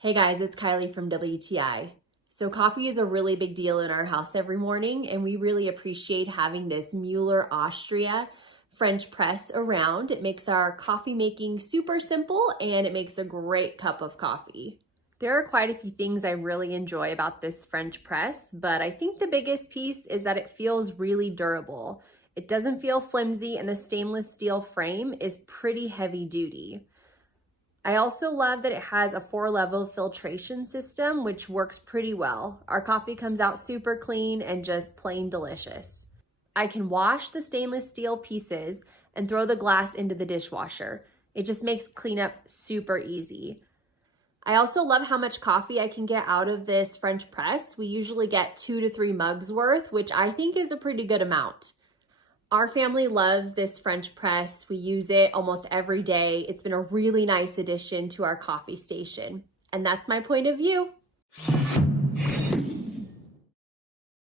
Hey guys, it's Kylie from WTI. So coffee is a really big deal in our house every morning, and we really appreciate having this Mueller Austria French press around. It makes our coffee making super simple and it makes a great cup of coffee. There are quite a few things I really enjoy about this French press, but I think the biggest piece is that it feels really durable. It doesn't feel flimsy, and the stainless steel frame is pretty heavy duty. I also love that it has a 4-level filtration system, which works pretty well. Our coffee comes out super clean and just plain delicious. I can wash the stainless steel pieces and throw the glass into the dishwasher. It just makes cleanup super easy. I also love how much coffee I can get out of this French press. We usually get 2 to 3 mugs worth, which I think is a pretty good amount. Our family loves this French press. We use it almost every day. It's been a really nice addition to our coffee station. And that's my point of view.